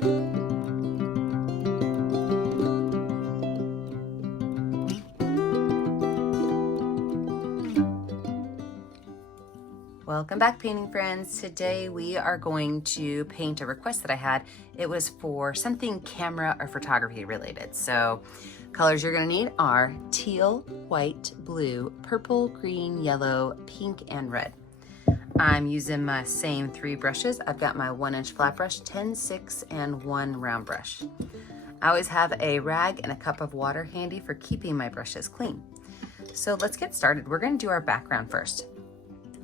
Welcome back, painting friends. Today we are going to paint a request that I had. It was for something camera or photography related. So colors you're going to need are teal, white, blue, purple, green, yellow, pink, and red. I'm using my same 3 brushes. I've got my 1-inch flat brush, 10, 6, and 1 round brush. I always have a rag and a cup of water handy for keeping my brushes clean. So let's get started. We're going to do our background first.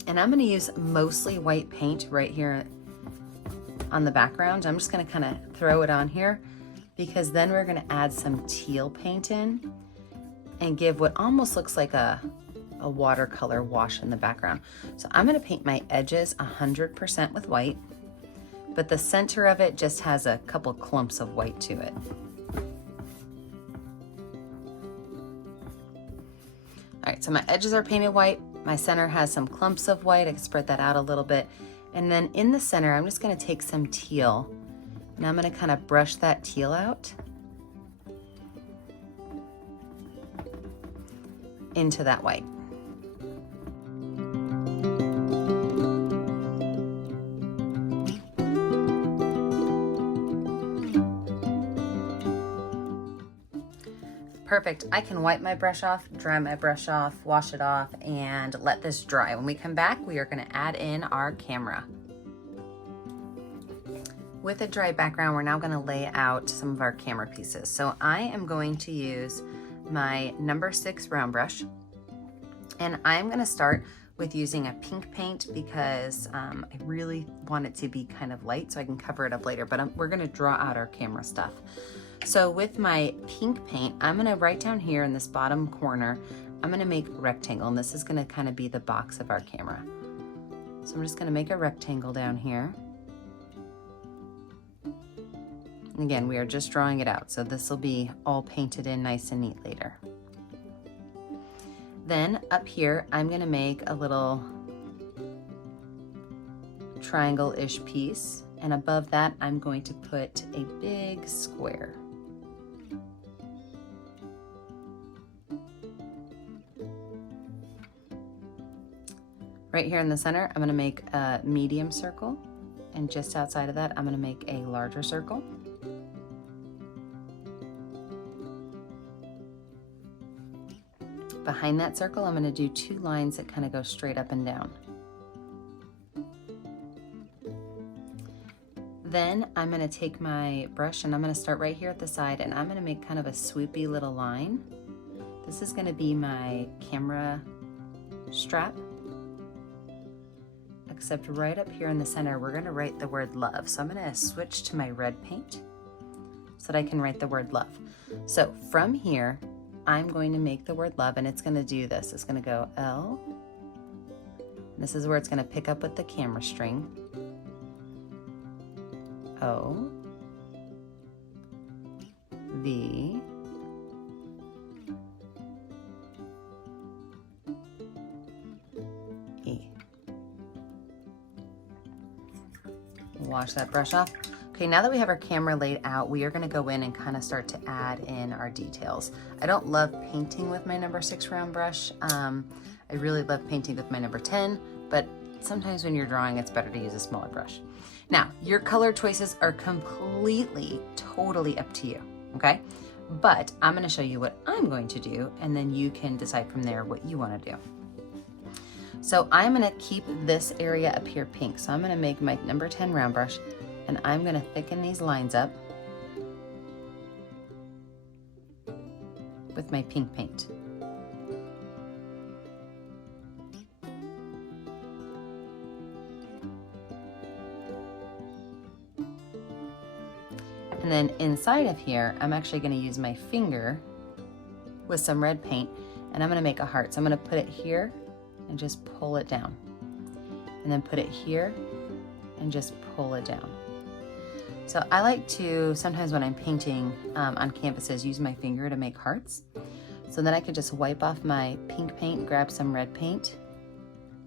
And I'm going to use mostly white paint right here on the background. I'm just going to kind of throw it on here because then we're going to add some teal paint in and give what almost looks like a watercolor wash in the background. So I'm going to paint my edges 100% with white, but the center of it just has a couple clumps of white to it. All right, so my edges are painted white. My center has some clumps of white. I can spread that out a little bit. And then in the center, I'm just gonna take some teal and I'm gonna kind of brush that teal out into that white. Perfect. I can wipe my brush off, dry my brush off, wash it off, and let this dry. When we come back, we are going to add in our camera. With a dry background, we're now going to lay out some of our camera pieces. So I am going to use my number 6 round brush, and I'm going to start with using a pink paint because I really want it to be kind of light so I can cover it up later, but we're going to draw out our camera stuff. So with my pink paint, I'm gonna right down here in this bottom corner, I'm gonna make a rectangle, and this is gonna kind of be the box of our camera. So I'm just gonna make a rectangle down here. And again, we are just drawing it out, so this will be all painted in nice and neat later. Then up here, I'm gonna make a little triangle-ish piece, and above that, I'm going to put a big square. Right here in the center, I'm gonna make a medium circle, and just outside of that, I'm gonna make a larger circle. Behind that circle, I'm gonna do 2 lines that kind of go straight up and down. Then I'm gonna take my brush and I'm gonna start right here at the side, and I'm gonna make kind of a swoopy little line. This is gonna be my camera strap. Except right up here in the center, we're gonna write the word love. So I'm gonna switch to my red paint so that I can write the word love. So from here, I'm going to make the word love, and it's gonna do this. It's gonna go L. This is where it's gonna pick up with the camera string. O. V. Wash that brush off. Okay, now that we have our camera laid out, we are gonna go in and kind of start to add in our details. I don't love painting with my number 6 round brush. I really love painting with my number 10, but sometimes when you're drawing, it's better to use a smaller brush. Now, your color choices are completely, totally up to you, okay? But I'm gonna show you what I'm going to do, and then you can decide from there what you wanna do. So I'm gonna keep this area up here pink. So I'm gonna make my number 10 round brush, and I'm gonna thicken these lines up with my pink paint. And then inside of here, I'm actually gonna use my finger with some red paint, and I'm gonna make a heart. So I'm gonna put it here and just pull it down. And then put it here and just pull it down. So I like to, sometimes when I'm painting on canvases, use my finger to make hearts. So then I can just wipe off my pink paint, grab some red paint,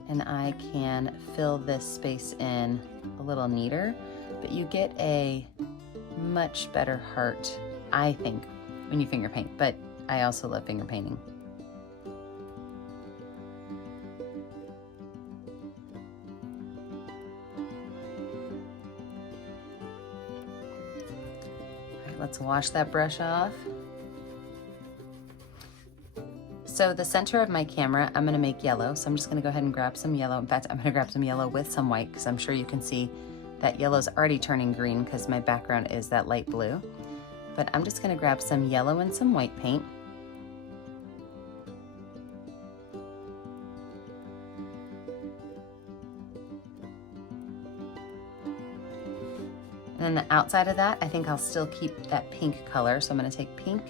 and I can fill this space in a little neater. But you get a much better heart, I think, when you finger paint, but I also love finger painting. All right, let's wash that brush off. So the center of my camera, I'm gonna make yellow. So I'm just gonna go ahead and grab some yellow. In fact, I'm gonna grab some yellow with some white because I'm sure you can see that yellow's already turning green because my background is that light blue. But I'm just gonna grab some yellow and some white paint. And then the outside of that, I think I'll still keep that pink color. So I'm gonna take pink.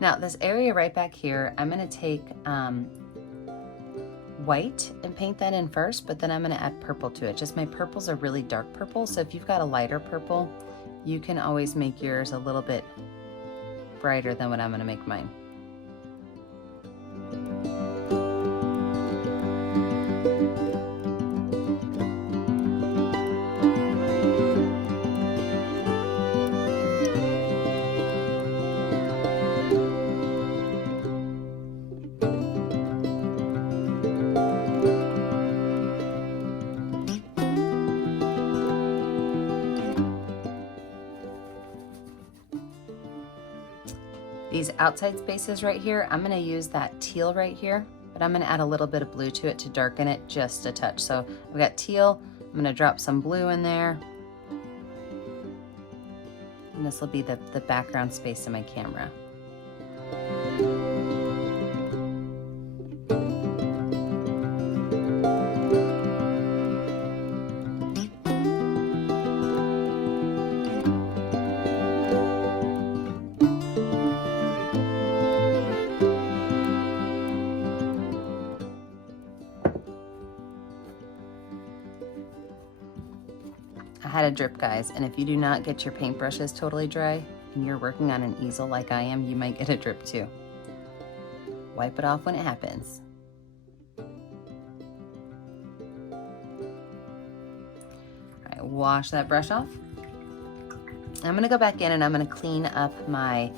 Now this area right back here, I'm gonna take white and paint that in first, but then I'm gonna add purple to it. Just my purples are really dark purple, so if you've got a lighter purple, you can always make yours a little bit brighter than what I'm gonna make mine. These outside spaces right here, I'm gonna use that teal right here, but I'm gonna add a little bit of blue to it to darken it just a touch. So I've got teal, I'm gonna drop some blue in there. And this will be the background space in my camera. I had a drip, guys, and if you do not get your paintbrushes totally dry and you're working on an easel like I am, you might get a drip too. Wipe it off when it happens. All right, wash that brush off. I'm gonna go back in and I'm gonna clean up my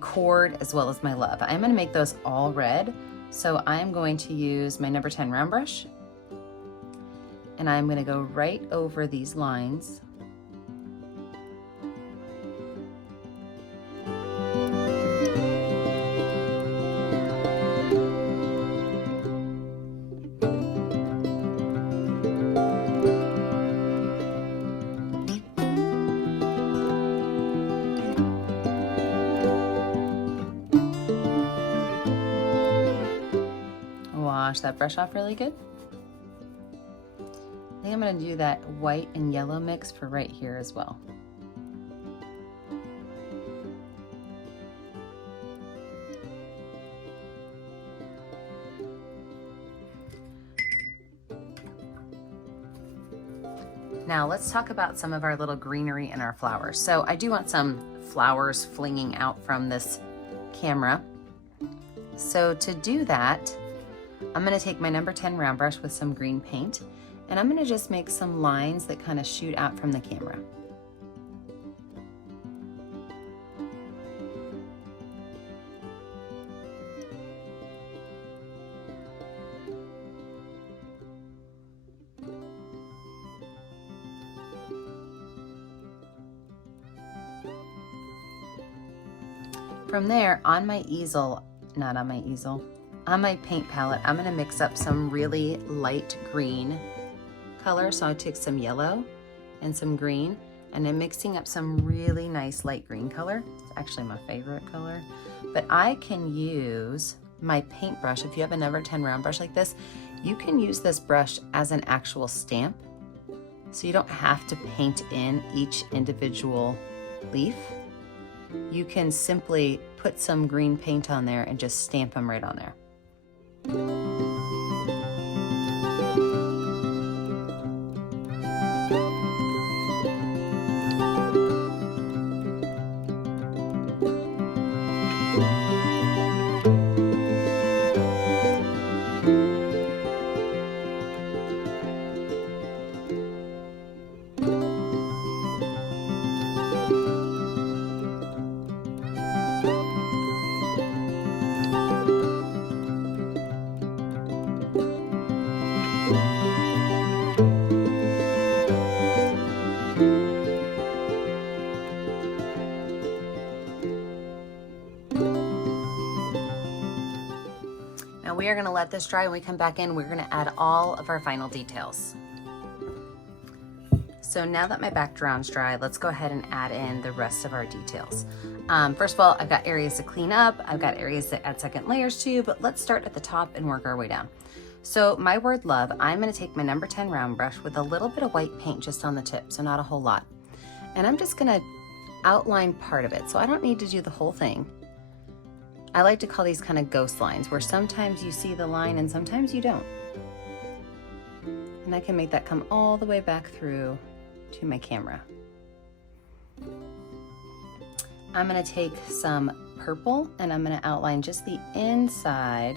cord as well as my love. I'm gonna make those all red, so I'm going to use my number 10 round brush. And I'm gonna go right over these lines. Wash that brush off really good. I think I'm gonna do that white and yellow mix for right here as well. Now let's talk about some of our little greenery in our flowers. So I do want some flowers flinging out from this camera. So to do that, I'm gonna take my number 10 round brush with some green paint, and I'm gonna just make some lines that kind of shoot out from the camera. From there, on my easel, not on my easel, on my paint palette, I'm gonna mix up some really light green color. So I took some yellow and some green, and I'm mixing up some really nice light green color. It's actually my favorite color. But I can use my paintbrush. If you have a number 10 round brush like this, you can use this brush as an actual stamp. So you don't have to paint in each individual leaf. You can simply put some green paint on there and just stamp them right on there. Now we are going to let this dry. When we come back in, we're going to add all of our final details. So now that my background's dry, let's go ahead and add in the rest of our details. First of all, I've got areas to clean up. I've got areas to add second layers to, but let's start at the top and work our way down. So my word love, I'm going to take my number 10 round brush with a little bit of white paint just on the tip, so not a whole lot. And I'm just going to outline part of it. So I don't need to do the whole thing. I like to call these kind of ghost lines, where sometimes you see the line and sometimes you don't. And I can make that come all the way back through to my camera. I'm going to take some purple and I'm going to outline just the inside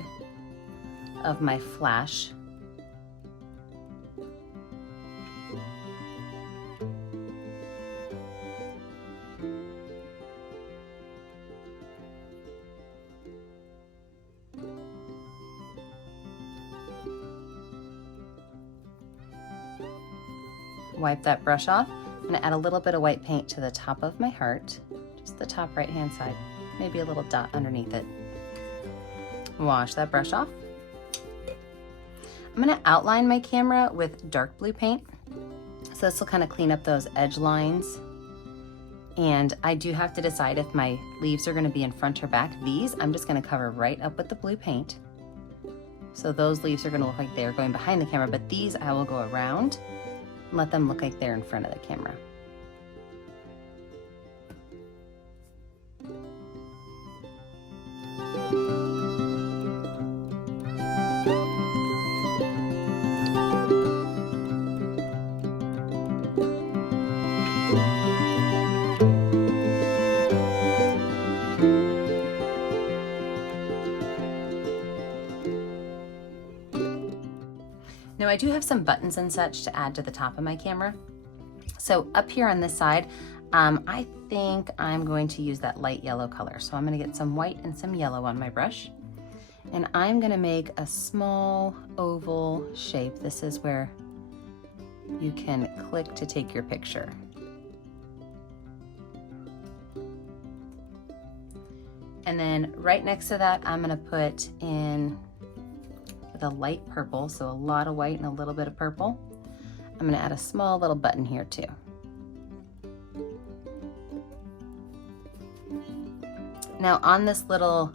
of my flash. Wipe that brush off. I'm going to add a little bit of white paint to the top of my heart, just the top right hand side, maybe a little dot underneath it. Wash that brush off. I'm going to outline my camera with dark blue paint, so this will kind of clean up those edge lines. And I do have to decide if my leaves are going to be in front or back. These I'm just going to cover right up with the blue paint, so those leaves are going to look like they're going behind the camera, but these I will go around and let them look like they're in front of the camera. Now I do have some buttons and such to add to the top of my camera. So up here on this side, I think I'm going to use that light yellow color. So I'm going to get some white and some yellow on my brush. And I'm going to make a small oval shape. This is where you can click to take your picture. And then right next to that, I'm going to put in with a light purple, so a lot of white and a little bit of purple. I'm going to add a small little button here too. Now on this little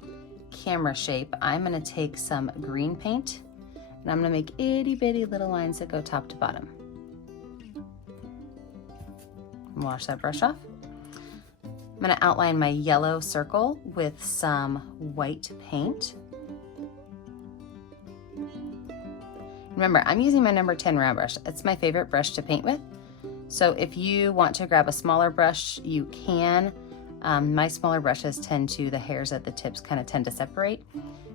camera shape, I'm going to take some green paint and I'm going to make itty bitty little lines that go top to bottom. Wash that brush off. I'm going to outline my yellow circle with some white paint. Remember, I'm using my number 10 round brush. It's my favorite brush to paint with. So if you want to grab a smaller brush, you can. My smaller brushes the hairs at the tips kind of tend to separate.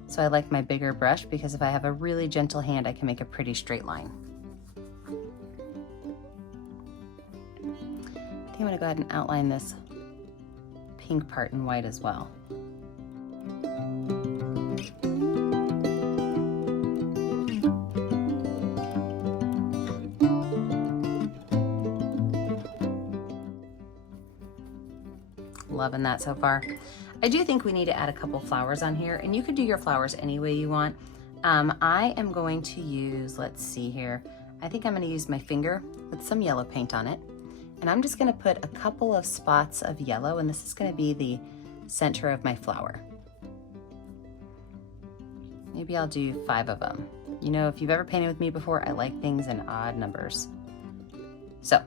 So I like my bigger brush because if I have a really gentle hand, I can make a pretty straight line. I think I'm gonna go ahead and outline this pink part in white as well. Loving that so far. I do think we need to add a couple flowers on here, and you could do your flowers any way you want. I am going to use, let's see here, I think I'm going to use my finger with some yellow paint on it, and I'm just going to put a couple of spots of yellow, and this is going to be the center of my flower. Maybe I'll do 5 of them. You know, if you've ever painted with me before, I like things in odd numbers. So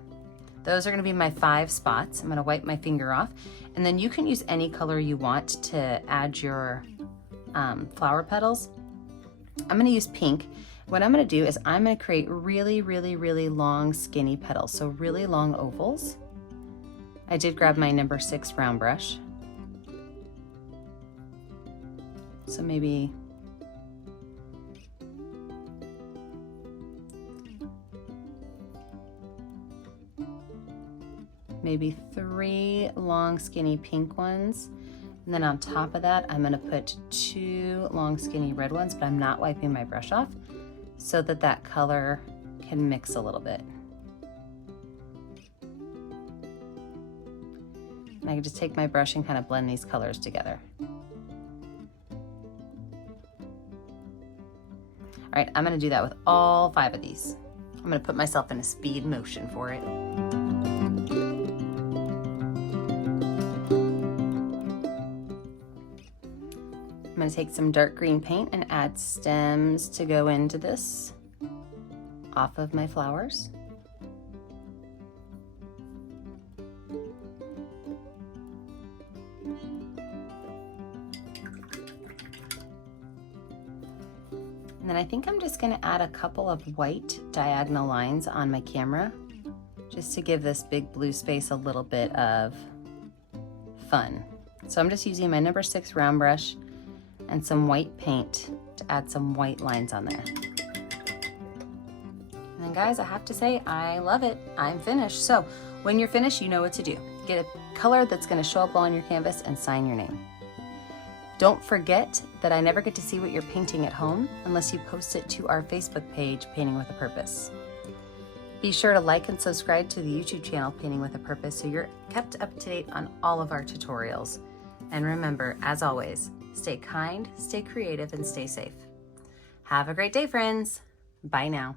those are gonna be my 5 spots. I'm gonna wipe my finger off, and then you can use any color you want to add your flower petals. I'm gonna use pink. What I'm gonna do is I'm gonna create really, really, really long skinny petals, so really long ovals. I did grab my number 6 round brush. So maybe maybe 3 long skinny pink ones. And then on top of that, I'm gonna put 2 long skinny red ones, but I'm not wiping my brush off so that that color can mix a little bit. And I can just take my brush and kind of blend these colors together. All right, I'm gonna do that with all 5 of these. I'm gonna put myself in a speed motion for it. I'm gonna take some dark green paint and add stems to go into this off of my flowers. And then I think I'm just gonna add a couple of white diagonal lines on my camera just to give this big blue space a little bit of fun. So I'm just using my number 6 round brush and some white paint to add some white lines on there. And then guys, I have to say, I love it. I'm finished. So when you're finished, you know what to do. Get a color that's gonna show up well on your canvas and sign your name. Don't forget that I never get to see what you're painting at home unless you post it to our Facebook page, Painting with a Purpose. Be sure to like and subscribe to the YouTube channel, Painting with a Purpose, so you're kept up to date on all of our tutorials. And remember, as always, stay kind, stay creative, and stay safe. Have a great day, friends. Bye now.